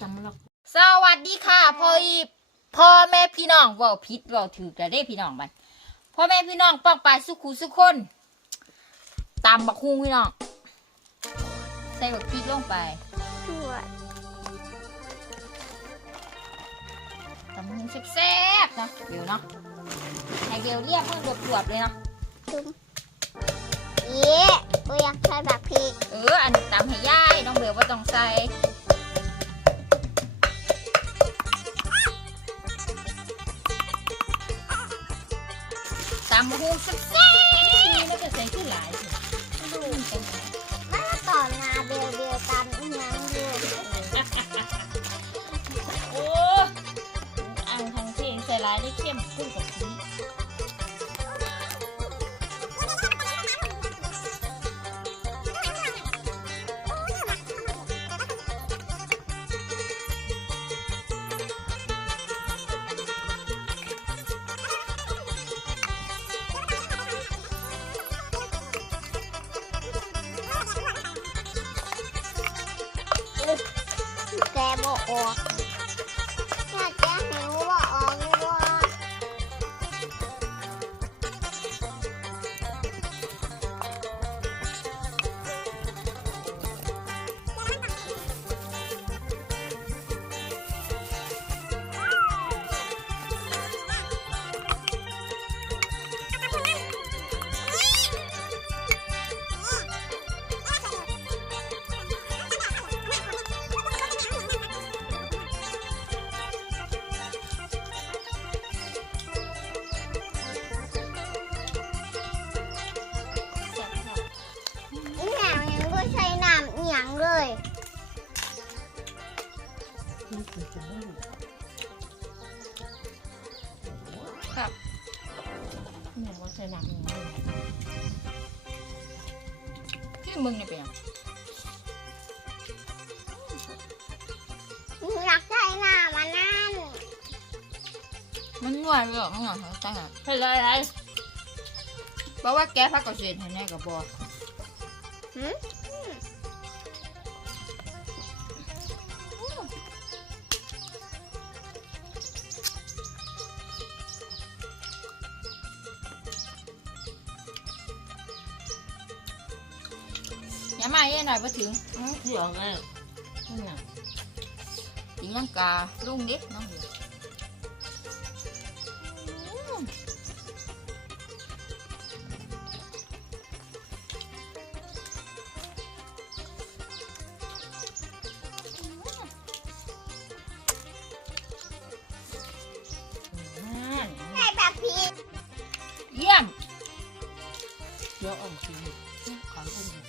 ตำมะละกอสวัสดีค่ะพ่ออีพ่อแม่พี่น้องเว่าผิดเว่าถือแต่ได้พี่น้องบัดพ่อแม่พี่น้องป้องปลายสุขุสุขคนตามบักฮุงพี่น้อง ใส่บักพริกลงไปตรวจตำบักฮุงแซ่บๆเนาะเดี๋ยวเนาะให้เบลเรียกมือรวบๆเลยเนาะตุ้มเย้กูอยากใช้แบบพริกเอออันนี้ตำให้ย่ายน้องเบลว่าต้องใส่ ตำบักฮุงแซ่บแล้วก็ใส่ขึ้นหลายดูมันเป็นไงมาต่อนาเบลเบลตามอีหยังอยู่โอ้อ่างทางเทงใส่หลายได้เข้มขึ้นกว่า แก หยังเลยครับเนี่ยว่าใส่น้ำอย่างนี้ที่มึงเนี่ยเป็นหยังอยากใช้น้ำมันนั่นมันง่วยไปหรอกมึงอะใช่ไหมใส่หลายหลายเพราะว่าแกพักกับเศษให้แน่กับบอหื มอย่ามาเย่หน่อยไปถึงอื้อเสือกเลยนี่น่ะตีลังกาลุงดิน้องเดียวนั่นใช้แบบพริกเยี่ยมเดี๋ยวเออกสิขอนอุ้ม